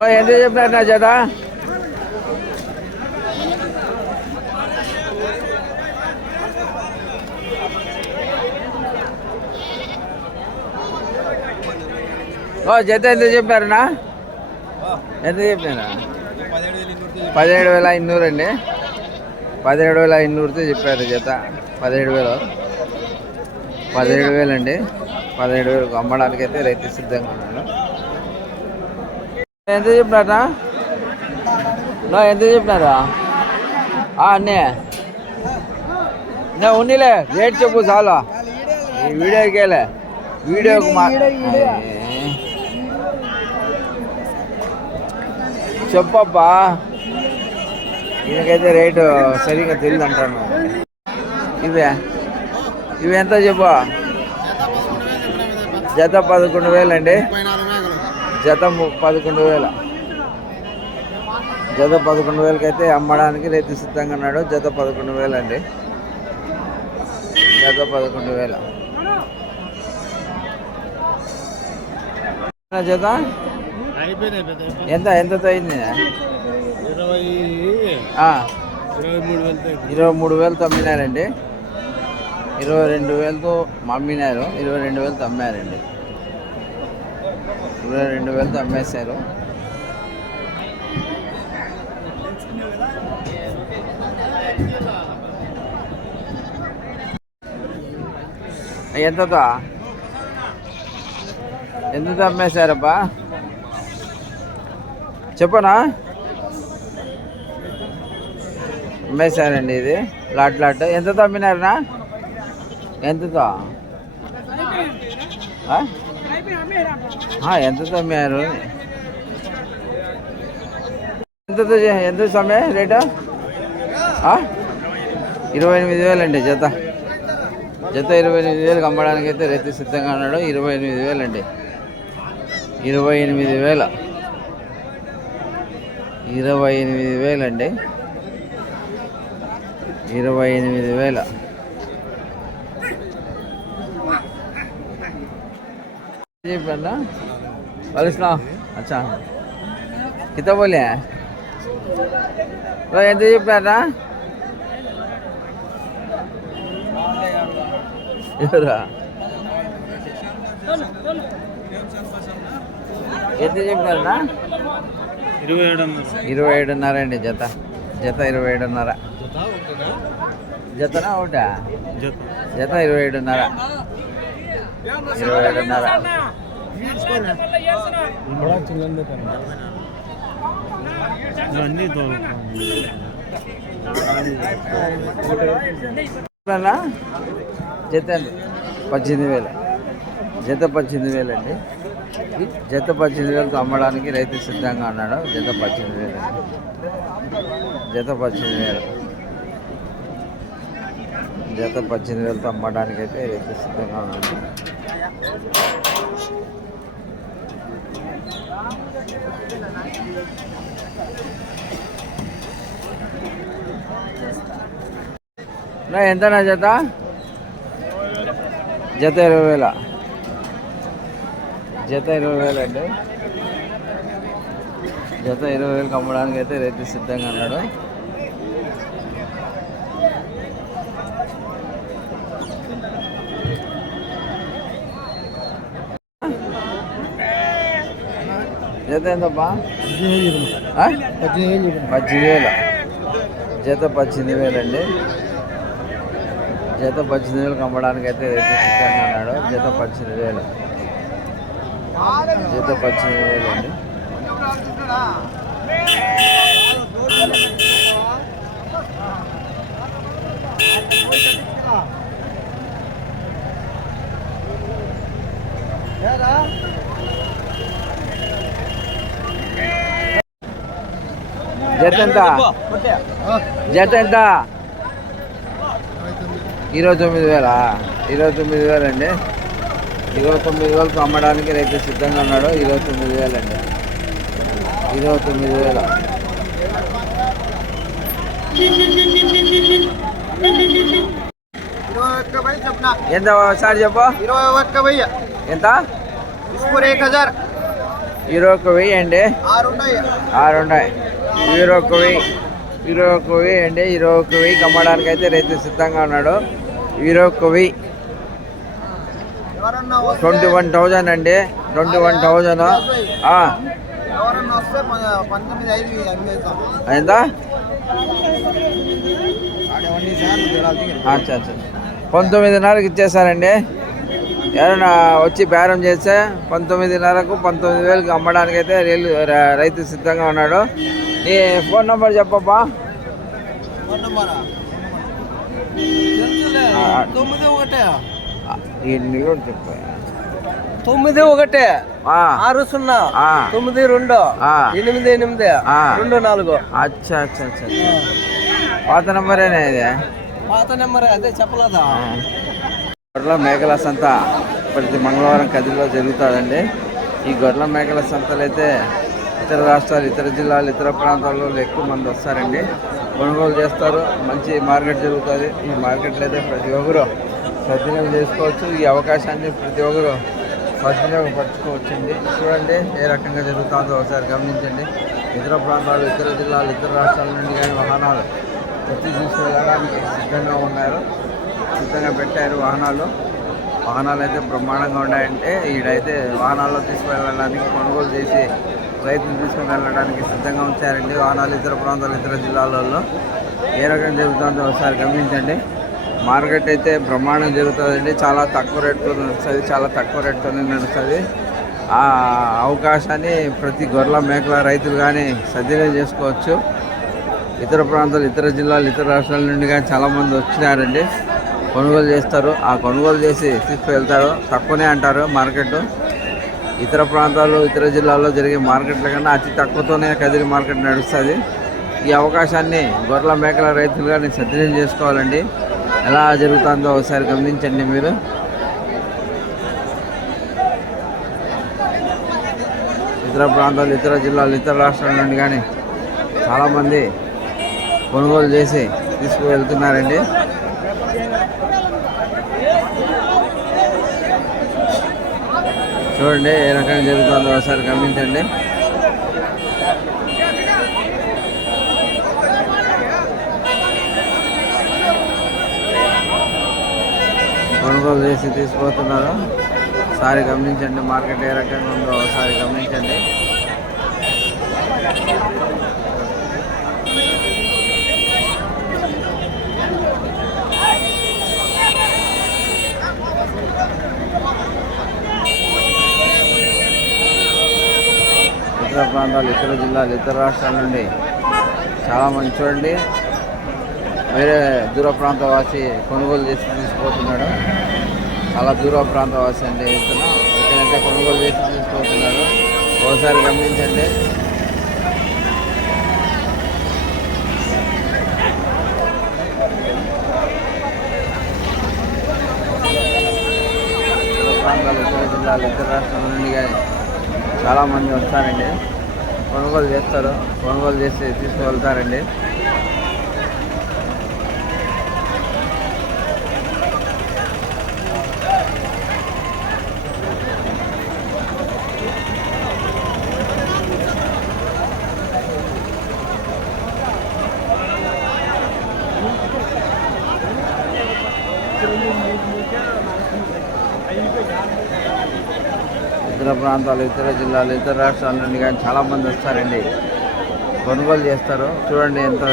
ఎంత చెప్పినారు నా జత ఓ జత ఎంత చెప్పారనా ఎంత చెప్పినారా? పదిహేడు వేల ఇన్నూరు అండి. పదిహేడు వేల ఇన్నూరుతో చెప్పారు జత. పదిహేడు వేలు. పదిహేడు వేలు అండి. పదిహేడు వేలకు అమ్మడానికి అయితే రైతు సిద్ధంగా ఉన్నాడు. ఎంత చెప్పినారా? నో ఎంత చెప్పినారా? ఆ, అన్నీ నా ఉన్నిలే రేట్ చెప్పు చాలా. ఈ వీడియోకేలే వీడియోకి మా. చెప్పబ్బా. ఈయనకైతే రేటు సరిగ్గా తెలియదు అంటాను ఇవే. ఇవి ఎంత చెప్పు? జత పదకొండు వేలు అండి జత పదకొండు వేల. జత పదకొండు వేలకైతే అమ్మడానికి రైతు సిద్ధంగా ఉన్నాడు. జత పదకొండు వేలు అండి. జత పదకొండు వేల. జత. ఎంత? ఎంత అయింది ఇరవై మూడు వేలతో అయిపోయింది. ఇరవై మూడు వేలతో అమ్మినారండి ఇరవై రెండు వేలతో అమ్మినారు ఇరవై రెండు వేలతో అమ్మారండి ఇరవై రెండు వేలతో అమ్మేశారు. ఎంతతో ఎంతతో అమ్మేశారబ్బా? చెప్పనా? అమ్మేశారండి ఇది లాట్ లాట్. ఎంతతో అమ్మినారనా? ఎంతతో? ఎంత ఆ, ఎంతతో ఎంత సమయం రేటు ఇరవై ఎనిమిది వేలండి జత జత ఇరవై ఎనిమిది వేలకు అమ్మడానికి అయితే రైతు సిద్ధంగా ఉన్నాడు ఇరవై ఎనిమిది వేలండి ఇరవై ఎనిమిది వేల ఇరవై ఎనిమిది వేలండి ఇరవై ఎనిమిది వేల చెప్పన్నా కలుస్తున్నా అచ్చా. కిత బోలే ఓ, ఎంత చెప్పారా ఎవరా? ఎంత చెప్పారా ఇరవై ఏడు అన్నారు ఇరవై ఏడున్నర అండి జత. జత ఇరవై ఏడున్నర? జతనా ఒకటా? జత ఇరవై ఏడున్నర. ఇరవై ఏడున్నర జత పద్దెనిమిది వేల. జత పద్దెనిమిది వేలు అండి. జత పద్దెనిమిది వేలకు అమ్మడానికి రైతు సిద్ధంగా ఉన్నాడు. జత పద్దెనిమిది వేలు. జత పద్దెనిమిది వేలు. జత పద్దెనిమిది వేలతో అమ్మడానికి అయితే రైతు సిద్ధంగా ఉన్నాడు నా ఎంతనా జత? జత ఇరవై వేల. జత ఇరవై వేలు అండి. జత ఇరవై వేలకు అమ్మడానికి అయితే రైతు సిద్ధంగా ఉన్నాడు. జత ఎంతప్పా పద్దెనిమిది వేల. జత పద్దెనిమిది వేలండి. జత పద్దెనిమిది వేలకు అమ్మడానికి అయితే రైతు సిద్ధంగా ఉన్నాడు. జత పద్దెనిమిది వేలు. జత పద్దెనిమిది వేలు అండి జత ఎంత? జత ఎంత? ఇరవై తొమ్మిది వేలా? ఇరవై తొమ్మిది వేలు అండి ఇరవై తొమ్మిది వేలకు అమ్మడానికి రైతు సిద్ధంగా ఉన్నాడు. ఇరవై తొమ్మిది వేలు అండి ఇరవై తొమ్మిది వేలు. ఎంత ఒకసారి చెప్పు? ఇరవై ఒక్క వెయ్యి. ఎంత? ఇరవై ఒక్క వెయ్యి అండి. ఆరు ఉన్నాయి హీరో ఉన్నాయి హీరో ఒక్క అండి. హీరోకువి ఒక్క అమ్మడానికి అయితే రైతు సిద్ధంగా ఉన్నాడు. హీరో ఒక్క ట్వంటీ వన్ థౌజండ్ అండి. ట్వంటీ వన్ థౌజండ్ ఎవరన్నా ఎంత అచ్చా అచ్చా. పంతొమ్మిదిన్నరకి ఇచ్చేసారండి. ఎవరైనా వచ్చి బేరం చేస్తే పంతొమ్మిదిన్నరకు పంతొమ్మిది వేలకు అమ్మడానికి అయితే రైతు సిద్ధంగా ఉన్నాడు. నీ ఫోన్ నెంబర్ చెప్పబ్బా? ఫోన్ నంబరా? ఆ, తొమ్మిది ఒకటే. ఇన్ని కూడా చెప్పు. తొమ్మిది ఒకటే ఆరు సున్నా తొమ్మిది రెండు ఆ. ఎనిమిది ఎనిమిది ఆ. రెండు నాలుగు. అచ్చా అచ్చా అచ్చా. అచ్చా. పాత నెంబరేనా ఇది? పాత నెంబర్ అదే చెప్పలేదా? గొర్రెల మేకల సంత ప్రతి మంగళవారం కదిలో జరుగుతుందండి. ఈ గొర్రెల మేకల సంతలు అయితే ఇతర రాష్ట్రాలు ఇతర జిల్లాలు ఇతర ప్రాంతాల్లో ఎక్కువ మంది వస్తారండి. కొనుగోలు చేస్తారు. మంచి మార్కెట్ జరుగుతుంది. ఈ మార్కెట్లో అయితే ప్రతి ఒక్కరు సద్వినియోగం చేసుకోవచ్చు. ఈ అవకాశాన్ని ప్రతి ఒక్కరు సద్వినియోగపరచుకోవచ్చండి. చూడండి ఏ రకంగా జరుగుతుందో ఒకసారి గమనించండి. ఇతర ప్రాంతాలు ఇతర జిల్లాలు ఇతర రాష్ట్రాల నుండి కానీ వాహనాలు వచ్చి తీసుకెళ్ళడానికి సిద్ధంగా ఉన్నారు. సిద్ధంగా పెట్టారు వాహనాలు. వాహనాలు అయితే బ్రహ్మాండంగా ఉన్నాయంటే ఈడైతే వాహనాల్లో తీసుకువెళ్ళడానికి కొనుగోలు చేసి రైతులు తీసుకుని వెళ్ళడానికి సిద్ధంగా ఉంచారండి. వాహనాలు ఇతర ప్రాంతాలు ఇతర జిల్లాలలో ఏ రకంగా జరుగుతుందో ఒకసారి గమనించండి. మార్కెట్ అయితే బ్రహ్మాండం జరుగుతుందండి. చాలా తక్కువ రేట్తో నడుస్తుంది చాలా తక్కువ రేట్తోనే నడుస్తుంది. ఆ అవకాశాన్ని ప్రతి గొర్రెల మేకల రైతులు కానీ సద్వినియోగం చేసుకోవచ్చు. ఇతర ప్రాంతాలు ఇతర జిల్లాలు ఇతర రాష్ట్రాల నుండి కానీ చాలామంది వచ్చినారండి. కొనుగోలు చేస్తారు. ఆ కొనుగోలు చేసి తీసుకువెళ్తారు. తక్కువనే అంటారు మార్కెట్. ఇతర ప్రాంతాలు ఇతర జిల్లాల్లో జరిగే మార్కెట్ల కన్నా అతి తక్కువతోనే కదిరి మార్కెట్ నడుస్తుంది. ఈ అవకాశాన్ని గొర్రెల మేకల రైతులు కానీ సద్వినియోగం చేసుకోవాలండి. ఎలా జరుగుతుందో ఒకసారి గమనించండి మీరు. ఇతర ప్రాంతాలు ఇతర జిల్లాలు ఇతర రాష్ట్రాల నుండి కానీ చాలామంది కొనుగోలు చేసి తీసుకువెళ్తున్నారండి. చూడండి ఏ రకంగా జరుగుతుందో ఒకసారి గమనించండి. కొనుగోలు చేసి తీసుకుపోతున్నారు. ఒకసారి గమనించండి మార్కెట్ ఏ రకంగా ఉందో ఒకసారి గమనించండి. ఇతర ప్రాంతాలు ఇతర జిల్లాలు ఇతర రాష్ట్రాల నుండి చాలామంది చూడండి. వేరే దూర ప్రాంత వాసి కొనుగోలు చేసి తీసుకుపోతున్నాడు చాలా దూర ప్రాంత వాసి అండి ఇతను. ఇతనైతే కొనుగోలు చేసి తీసుకుపోతున్నాడు ఒకసారి గమనించండి. ఇతర ప్రాంతాలు ఇతర జిల్లాలు ఇతర రాష్ట్రాల నుండి కానీ చాలామంది వస్తారండి. కొనుగోలు చేస్తారు. కొనుగోలు చేసి తీసుకువెళ్తారండి. ఇతర ప్రాంతాలు ఇతర జిల్లాలు ఇతర రాష్ట్రాల నుండి కానీ చాలామంది వస్తారండి. కొనుగోలు చేస్తారు చూడండి ఎంత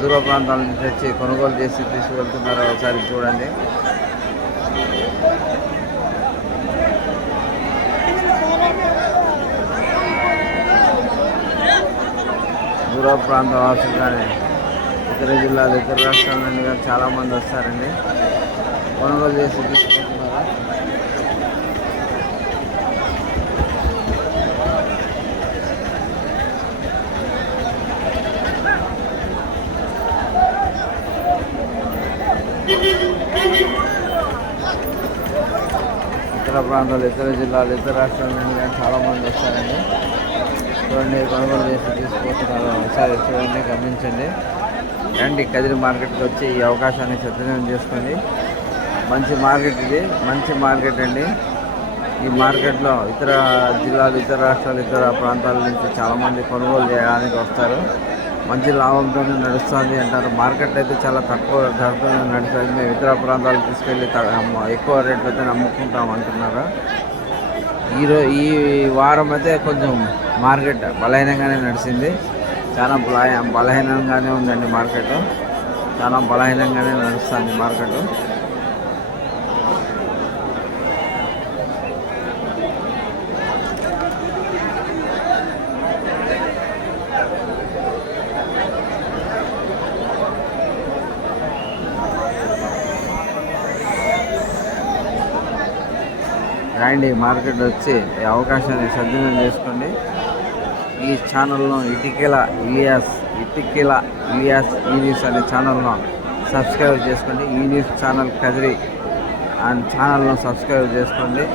దూర ప్రాంతాల నుంచి వచ్చి కొనుగోలు చేసి తీసుకువెళ్తున్నారో ఒకసారి చూడండి. దూర ప్రాంతం వాసులు కానీ ఇతర జిల్లాలు ఇతర రాష్ట్రాల నుండి కానీ చాలామంది వస్తారండి. కొనుగోలు చేసి ఇతర ప్రాంతాలు ఇతర జిల్లాలు ఇతర రాష్ట్రాల నుండి కానీ చాలామంది వస్తారండి. చూడండి కొనుగోలు చేసి తీసుకుపోతున్నారు ఒకసారి చూడండి గమనించండి. అండి కదిరి మార్కెట్కి వచ్చి ఈ అవకాశాన్ని సద్వినియోగం చేసుకోండి. మంచి మార్కెట్ ఇది మంచి మార్కెట్ అండి. ఈ మార్కెట్లో ఇతర జిల్లాలు ఇతర రాష్ట్రాలు ఇతర ప్రాంతాల నుంచి చాలామంది కొనుగోలు చేయడానికి వస్తారు. మంచి లాభంతోనే నడుస్తుంది అంటారు. మార్కెట్ అయితే చాలా తక్కువ ధరతోనే నడుస్తుంది. మేము ఇతర ప్రాంతాలకు తీసుకెళ్ళి త- ఎక్కువ రేట్లతో అమ్ముకుంటాం అంటున్నారు? ఈరో ఈ వారం అయితే కొంచెం మార్కెట్ బలహీనంగానే నడిచింది. చాలా బలహీనంగానే ఉందండి మార్కెట్. చాలా బలహీనంగానే నడుస్తుంది మార్కెట్. రండి మార్కెట్ వచ్చి ఈ అవకాశాన్ని సద్వినియోగం చేసుకోండి. ఈ ఛానల్ను ఇటికెల ఇలియాస్ ఇటికెల ఇలియాస్ ఈ న్యూస్ అనే ఛానల్ను సబ్స్క్రైబ్ చేసుకోండి. ఈ న్యూస్ ఛానల్ కదిరి అండ్ ఛానల్ను సబ్స్క్రైబ్ చేసుకోండి.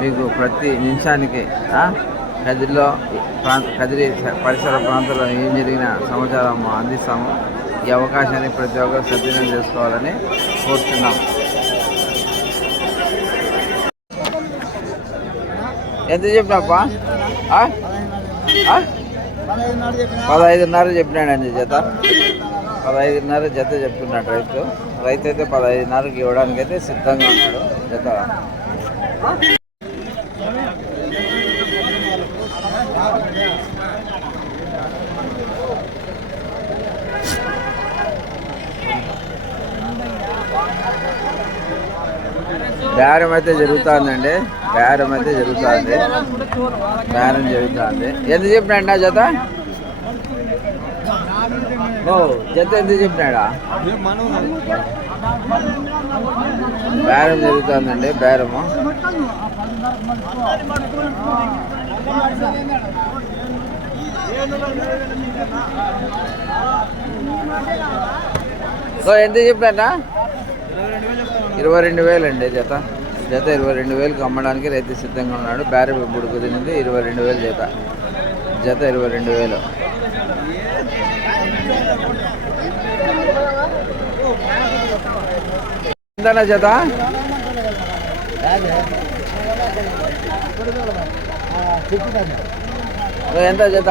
మీకు ప్రతి నిమిషానికి కదిరిలో ప్రాంత కదిరి పరిసర ప్రాంతాల్లో ఏం జరిగిన సమాచారం అందిస్తాము. ఈ అవకాశాన్ని ప్రతి ఒక్కరు సద్వినియోగం చేసుకోవాలని కోరుతున్నాం ఎంత చెప్పినప్పా ఆ? పదహైదున్నర చెప్పినాడండి జత. పదహైదున్నర జత చెప్తున్నాడు రైతు. రైతు అయితే పదహైదున్నరకి ఇవ్వడానికి అయితే సిద్ధంగా ఉన్నాడు జత. బేరం అయితే జరుగుతుందండి. బేరం అయితే జరుగుతుంది. బేరం జరుగుతుంది. ఎంత చెప్పినాడు నా జత? ఓ జత ఎంత చెప్పినాడా? బేరం జరుగుతుందండి బేరము. ఓ ఎంత చెప్పినా ఇరవై రెండు వేలండి జత. జత ఇరవై రెండు వేలకు అమ్మడానికి రైతు సిద్ధంగా ఉన్నాడు. బేరం ఇప్పుడు కుదిరింది ఇరవై రెండు వేలు జత. జత ఇరవై రెండు వేలు. ఎంతనా జత? ఎంత జత?